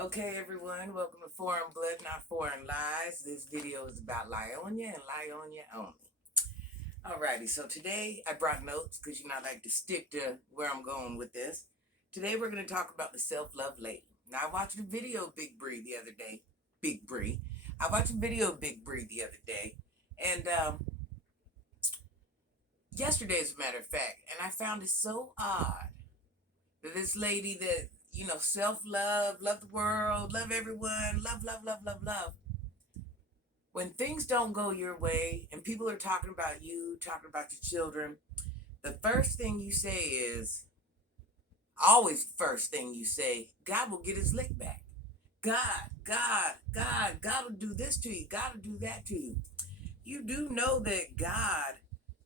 Okay, everyone, welcome to Foreign Blood, Not Foreign Lies. This video is about Lieonya and Lieonya only. Alrighty, so today I brought notes because I like to stick to where I'm going with this. Today we're going to talk about the self-love lady. Now, I watched a video of Big Bree the other day. Big Bree. I watched a video of Big Bree the other day, and yesterday, as a matter of fact, and I found it so odd that this lady that self-love, love the world, love everyone, love, love, love, love, love. When things don't go your way and people are talking about you, talking about your children, the first thing you say is always the first thing you say, God will get his lick back. God will do this to you. God will do that to you. You do know that God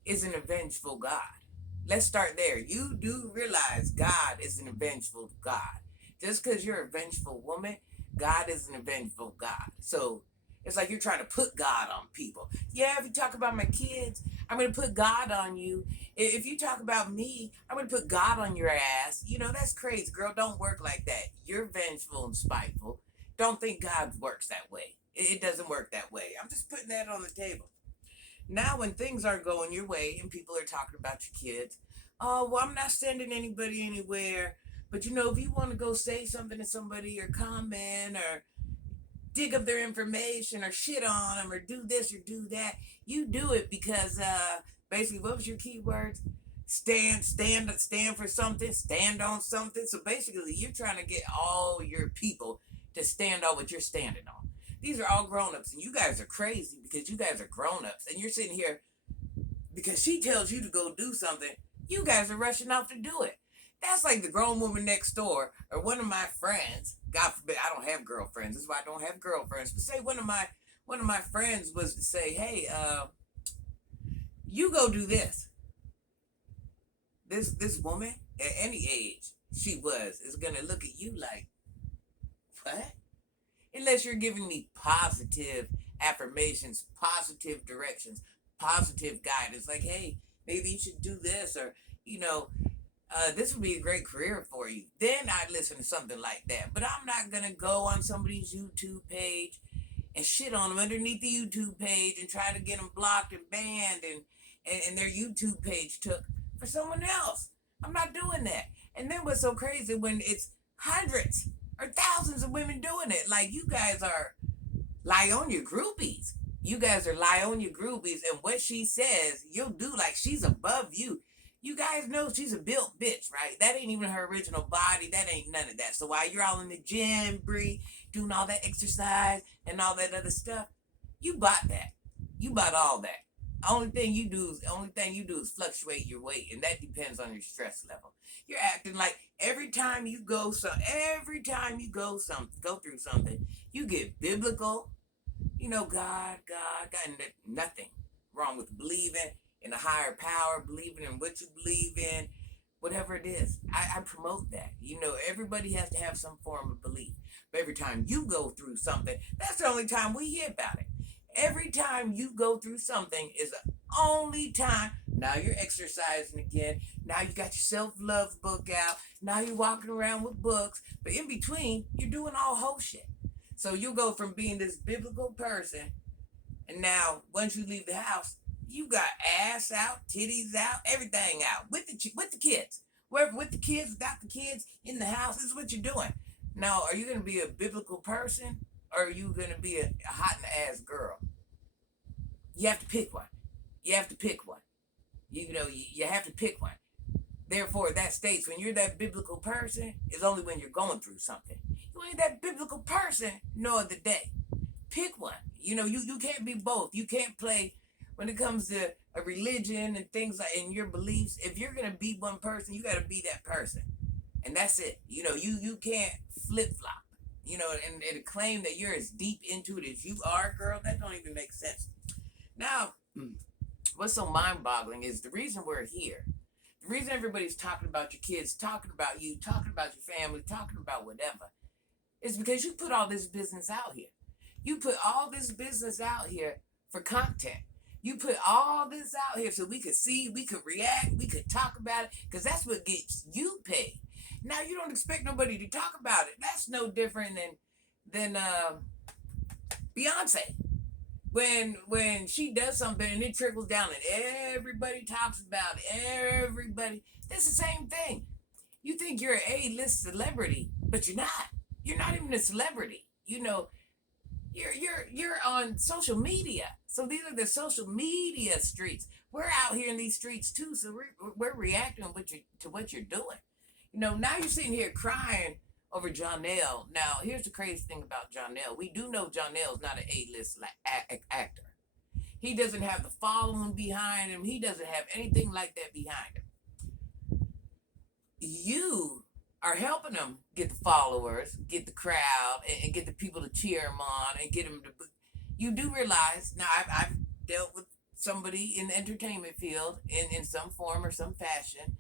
is an avengeful God. Let's start there. You do realize God is an avengeful God. Just because you're a vengeful woman, God is an avengeful God. So it's like you're trying to put God on people. Yeah, if you talk about my kids, I'm going to put God on you. If you talk about me, I'm going to put God on your ass. That's crazy. Girl, don't work like that. You're vengeful and spiteful. Don't think God works that way. It doesn't work that way. I'm just putting that on the table. Now, when things aren't going your way and people are talking about your kids, oh, well, I'm not sending anybody anywhere. But if you want to go say something to somebody or comment or dig up their information or shit on them or do this or do that, you do it because basically, what was your keywords? Stand for something, stand on something. So basically, you're trying to get all your people to stand on what you're standing on. These are all grown-ups, and you guys are crazy because you guys are grown-ups, and you're sitting here because she tells you to go do something. You guys are rushing off to do it. That's like the grown woman next door or one of my friends. God forbid, I don't have girlfriends. That's why I don't have girlfriends. But say one of my friends was to say, "Hey, you go do this." This woman at any age she was is gonna look at you like, what? Unless you're giving me positive affirmations, positive directions, positive guidance, like, hey, maybe you should do this, or you know, this would be a great career for you. Then I'd listen to something like that. But I'm not gonna go on somebody's YouTube page and shit on them underneath the YouTube page and try to get them blocked and banned and their YouTube page took for someone else. I'm not doing that. And then what's so crazy when it's hundreds or thousands of women doing it? Like, you guys are Lieonya groupies. You guys are Lieonya groupies, and what she says, you'll do like she's above you. You guys know she's a built bitch, right? That ain't even her original body. That ain't none of that. So while you're all in the gym, Bree, doing all that exercise and all that other stuff, you bought that. You bought all that. Only thing you do is fluctuate your weight, and that depends on your stress level. You're acting like every time you go through something, you get biblical. God, and nothing wrong with believing in a higher power, believing in what you believe in, whatever it is. I promote that. Everybody has to have some form of belief. But every time you go through something, that's the only time we hear about it. Every time you go through something is the only time. Now you're exercising again. Now you got your self-love book out. Now you're walking around with books. But in between, you're doing all whole shit. So you go from being this biblical person, and now once you leave the house, you got ass out, titties out, everything out with the kids. Wherever with the kids, without the kids, in the house, this is what you're doing. Now, are you gonna be a biblical person, or are you gonna be a hot and ass girl? You have to pick one. You have to pick one. You have to pick one. Therefore, that states when you're that biblical person, is only when you're going through something. You ain't that biblical person no other day. Pick one. You can't be both. You can't play when it comes to a religion and things like in your beliefs. If you're gonna be one person, you gotta be that person. And that's it. You can't flip flop. And claim that you're as deep into it as you are, girl, that don't even make sense. Now, what's so mind boggling is the reason we're here. The reason everybody's talking about your kids, talking about you, talking about your family, talking about whatever, is because you put all this business out here. You put all this business out here for content. You put all this out here so we could see, we could react, we could talk about it, because that's what gets you paid. Now you don't expect nobody to talk about it. That's no different than Beyonce. When she does something and it trickles down and everybody talks about it, everybody. That's the same thing. You think you're an A-list celebrity, but you're not. You're not even a celebrity. You're on social media. So these are the social media streets. We're out here in these streets too, so we're reacting to what you're doing. Now you're sitting here crying over Jonelle. Now, here's the crazy thing about Jonelle. We do know Jonelle's not an A-list actor. He doesn't have the following behind him. He doesn't have anything like that behind him. You are helping him get the followers, get the crowd, and get the people to cheer him on and get him to. You do realize, now I've dealt with somebody in the entertainment field in some form or some fashion,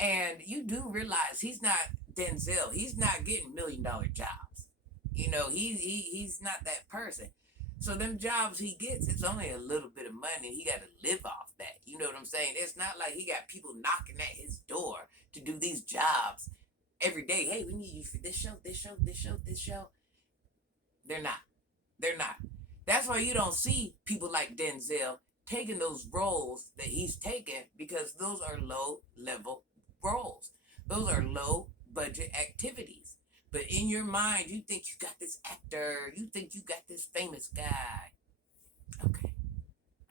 and you do realize he's not Denzel. He's not getting $1 million jobs. He's not that person. So them jobs he gets, it's only a little bit of money. He got to live off that. You know what I'm saying? It's not like he got people knocking at his door to do these jobs every day. Hey, we need you for this show, this show, this show, this show. They're not. They're not. That's why you don't see people like Denzel taking those roles that he's taking, because those are low level roles. Those are low budget activities. But in your mind, you think you got this actor. You think you got this famous guy. Okay.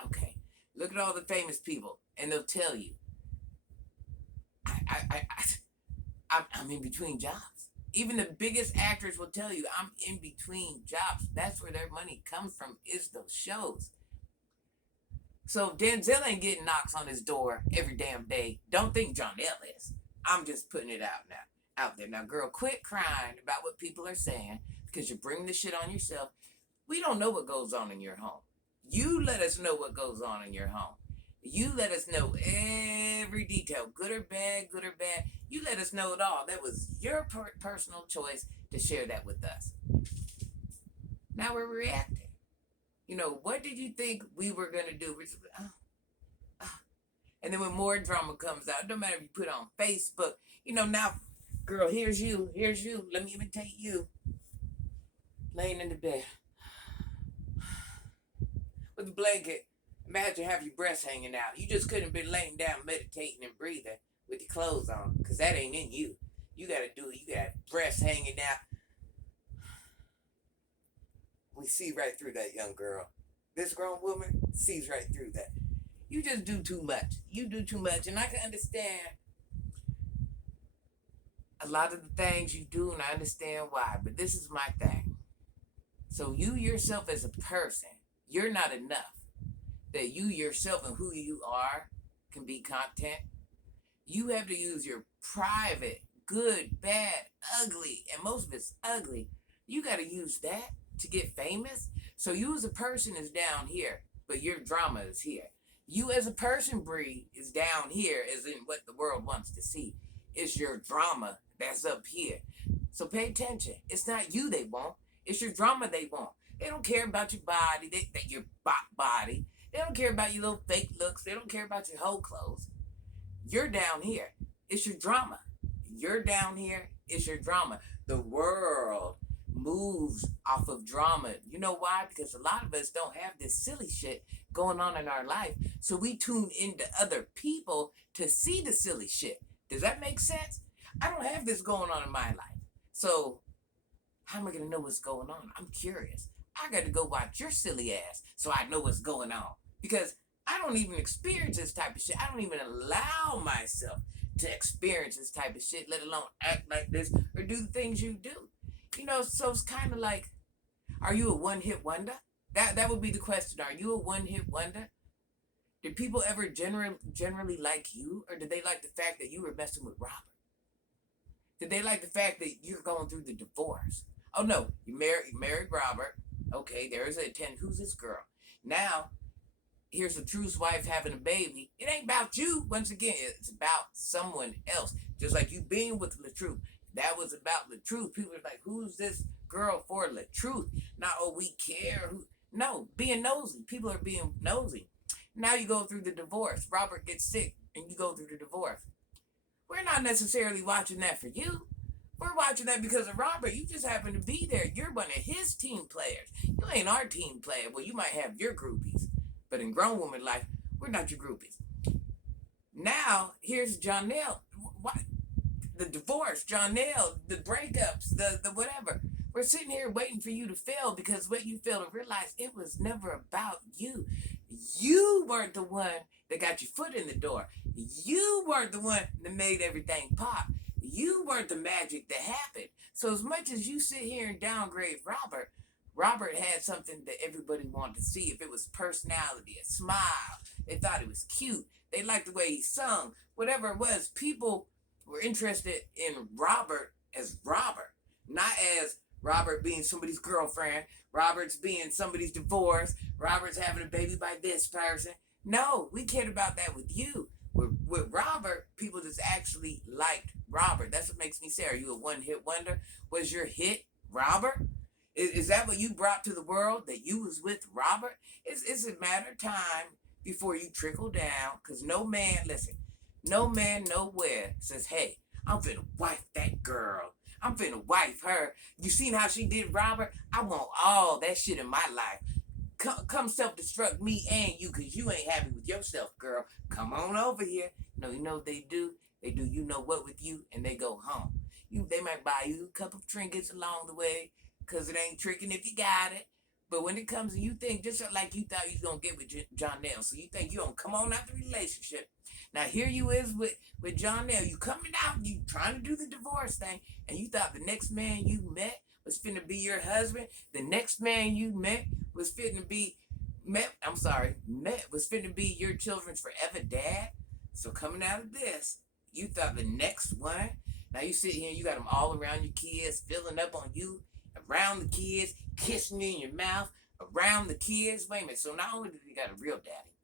Okay. Look at all the famous people, and they'll tell you, I'm in between jobs. Even the biggest actors will tell you, I'm in between jobs. That's where their money comes from, is those shows. So Denzel ain't getting knocks on his door every damn day. Don't think Jonelle is. I'm just putting it out there. Now, girl, quit crying about what people are saying, because you're bringing the shit on yourself. We don't know what goes on in your home. You let us know what goes on in your home. You let us know every detail, good or bad, good or bad. You let us know it all. That was your personal choice to share that with us. Now we're reacting. What did you think we were going to do? And then when more drama comes out, no matter if you put it on Facebook, now, girl, here's you. Let me imitate you. Laying in the bed with a blanket. Imagine have your breasts hanging out. You just couldn't have been laying down, meditating and breathing with your clothes on, because that ain't in you. You got to do it. You got breasts hanging out. We see right through that, young girl. This grown woman sees right through that. You just do too much. You do too much. And I can understand a lot of the things you do, and I understand why. But this is my thing. So you yourself as a person, you're not enough. That you yourself and who you are can be content. You have to use your private, good, bad, ugly, and most of it's ugly. You got to use that to get famous. So you as a person is down here, but your drama is here. You as a person, Bree, is down here, as in what the world wants to see. It's your drama that's up here. So pay attention. It's not you they want. It's your drama they want. They don't care about your body, your body. They don't care about your little fake looks. They don't care about your whole clothes. You're down here. It's your drama. You're down here. It's your drama. The world moves off of drama. You know why? Because a lot of us don't have this silly shit going on in our life. So we tune into other people to see the silly shit. Does that make sense? I don't have this going on in my life. So how am I going to know what's going on? I'm curious. I got to go watch your silly ass so I know what's going on. Because I don't even experience this type of shit. I don't even allow myself to experience this type of shit, let alone act like this or do the things you do. So it's kind of like, are you a one-hit wonder? That would be the question. Are you a one-hit wonder? Did people ever generally like you, or did they like the fact that you were messing with Robert? Did they like the fact that you're going through the divorce? Oh no, you married Robert. Okay, there's a 10. Who's this girl? Now, here's the Truth's wife having a baby. It ain't about you. Once again, it's about someone else. Just like you being with LaTruth. That was about LaTruth. People are like, who's this girl for LaTruth? Not, oh, we care. No, being nosy. People are being nosy. Now you go through the divorce. Robert gets sick and you go through the divorce. We're not necessarily watching that for you. We're watching that because of Robert. You just happen to be there. You're one of his team players. You ain't our team player. Well, you might have your groupies. But in grown woman life, we're not your groupies. Now, here's Jonelle. What? The divorce, Jonelle, the breakups, the whatever. We're sitting here waiting for you to fail because what you fail to realize, it was never about you. You weren't the one that got your foot in the door. You weren't the one that made everything pop. You weren't the magic that happened. So as much as you sit here and downgrade Robert, Robert had something that everybody wanted to see. If it was personality, a smile, they thought it was cute. They liked the way he sung. Whatever it was, people were interested in Robert as Robert, not as Robert being somebody's girlfriend, Robert's being somebody's divorce, Robert's having a baby by this person. No, we cared about that with you. With Robert, people just actually liked Robert. That's what makes me say, are you a one-hit wonder? Was your hit Robert? Is that what you brought to the world, that you was with Robert? It's a matter of time before you trickle down, because no man, listen, no man nowhere says, hey, I'm finna wife that girl. I'm finna wife her. You seen how she did Robert? I want all that shit in my life. Come self-destruct me and you, because you ain't happy with yourself, girl. Come on over here. No, you know what they do? They do you know what with you, and they go home. They might buy you a couple of trinkets along the way, because it ain't tricking if you got it. But when it comes to you think, just like you thought you was going to get with Jonelle, so you think you going to come on out the relationship. Now here you is with Jonelle. You coming out, you trying to do the divorce thing, and you thought the next man you met was finna be your husband. The next man you met was finna be was finna be your children's forever dad. So coming out of this, you thought the next one. Now you sit here and you got them all around your kids, filling up on you, around the kids, kissing you in your mouth, around the kids. Wait a minute. So not only did they got a real daddy,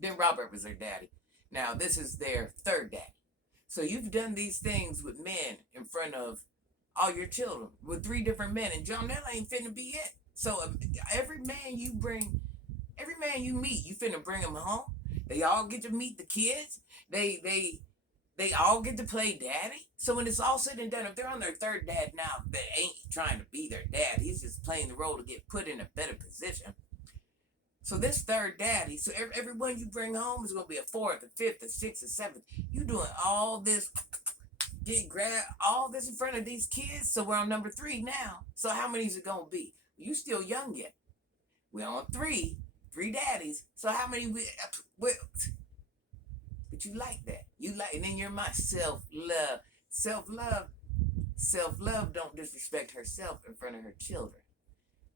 then Robert was their daddy. Now this is their third daddy. So you've done these things with men in front of all your children, with 3 different men, and Jonelle ain't finna be it. So every man you meet, you finna bring them home. They all get to meet the kids. They all get to play daddy. So when it's all said and done, if they're on their third dad now, they ain't trying to be their dad. He's just playing the role to get put in a better position. So this third daddy, so everyone you bring home is going to be a 4th, a 5th, a 6th, a 7th. You doing all this, all this in front of these kids. So we're on number 3 now. So how many is it going to be? You still young yet. We're on 3 daddies. So how many but you like that. And then you're my self-love. Self-love don't disrespect herself in front of her children.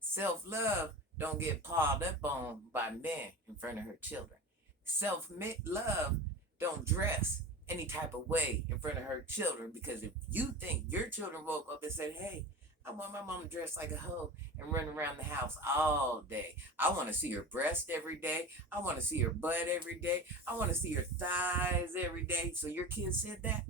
Self-love don't get pawed up on by men in front of her children. Self-love don't dress any type of way in front of her children, because if you think your children woke up and said, hey, I want my mom to dress like a hoe and run around the house all day. I want to see her breast every day. I want to see her butt every day. I want to see her thighs every day. So your kids said that?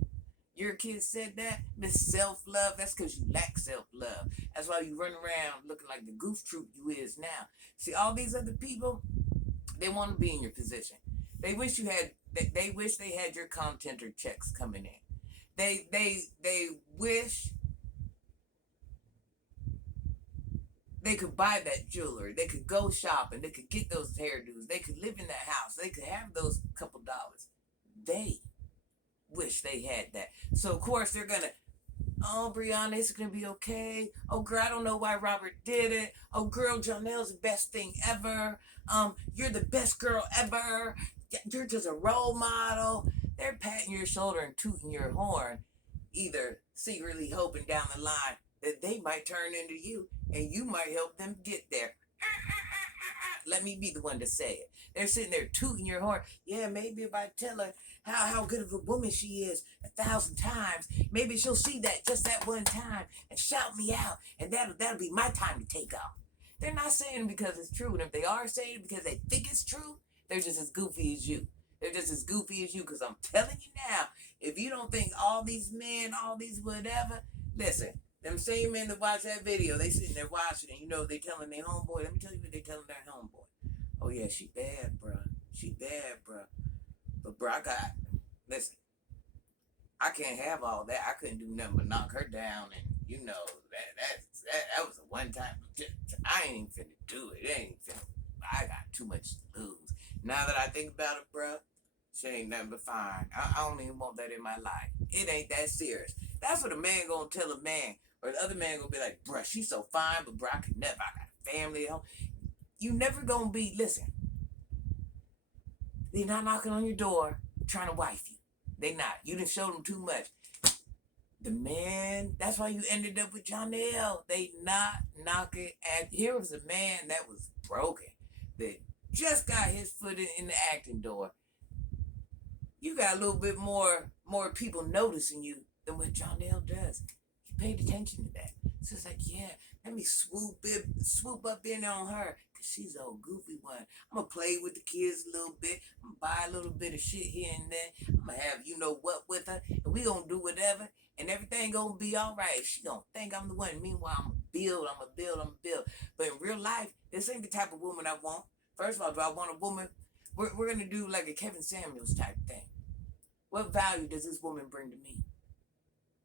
Your kids said that? Miss self-love? That's because you lack self-love. That's why you run around looking like the goof troop you is now. See, all these other people, they want to be in your position. They wish they had your content or checks coming in. They wish they could buy that jewelry. They could go shopping. They could get those hairdos. They could live in that house. They could have those couple dollars. They wish they had that. So, of course, they're going to, oh, Brianna, it's going to be okay. Oh, girl, I don't know why Robert did it. Oh, girl, Jonelle's the best thing ever. You're the best girl ever. You're just a role model. They're patting your shoulder and tooting your horn, either secretly hoping down the line that they might turn into you and you might help them get there. Let me be the one to say it. They're sitting there tooting your horn. Yeah, maybe if I tell her how good of a woman she is 1,000 times, maybe she'll see that just that one time and shout me out, and that'll be my time to take off. They're not saying it because it's true, and if they are saying it because they think it's true, they're just as goofy as you. They're just as goofy as you, because I'm telling you now, if you don't think all these men, all these whatever, listen, them same men that watch that video, they sitting there watching it, they telling their homeboy. Let me tell you what they telling their homeboy. Oh yeah, she bad, bruh. She bad, bruh. But bruh, listen, I can't have all that. I couldn't do nothing but knock her down, and that was a one time. I ain't even finna do it. It ain't finna. I got too much to lose. Now that I think about it, bruh, she ain't nothing but fine. I don't even want that in my life. It ain't that serious. That's what a man gonna tell a man, or the other man gonna be like, bruh, she's so fine, but bruh, I could never. I got a family at home. You never gonna be. Listen, they not knocking on your door trying to wife you. They not. You didn't show them too much. The man, that's why you ended up with Jonelle. They not knocking at. Here was a man that was broken, that just got his foot in the acting door. You got a little bit more people noticing you than what Jonelle does. He paid attention to that. So it's like, yeah, let me swoop up in on her, cause she's a goofy one. I'm gonna play with the kids a little bit. I'm gonna buy a little bit of shit here and there. I'm gonna have you know what with her, and we gonna do whatever, and everything gonna be all right. She gonna think I'm the one. Meanwhile, I'm gonna build. But in real life, this ain't the type of woman I want. First of all, do I want a woman? We're gonna do like a Kevin Samuels type thing. What value does this woman bring to me?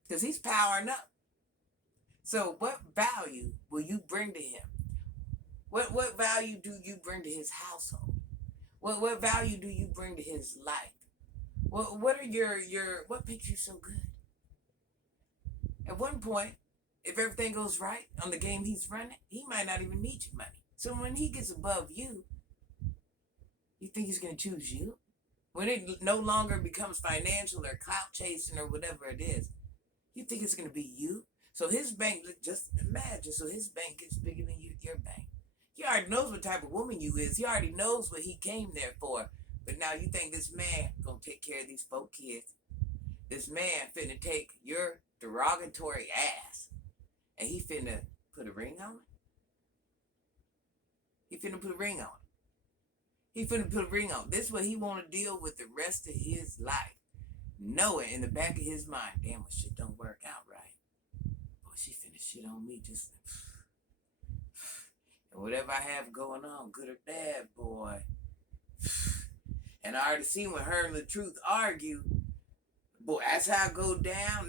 Because he's powering up. So what value will you bring to him? What value do you bring to his household? What value do you bring to his life? What are your what makes you so good? At one point, if everything goes right on the game he's running, he might not even need your money. So when he gets above you, you think he's gonna choose you? When it no longer becomes financial or clout chasing or whatever it is, you think it's gonna be you? So his bank, just imagine. So his bank gets bigger than your bank. He already knows what type of woman you is. He already knows what he came there for. But now you think this man gonna take care of these 4 kids? This man finna take your derogatory ass, and he finna put a ring on it. He finna put a ring on it. He finna put a ring on it. This is what he wanna deal with the rest of his life, knowing in the back of his mind, damn, what shit don't work out right. Boy, she finna shit on me just. And whatever I have going on, good or bad, boy. And I already seen when her and the truth argue. Boy, that's how I go down.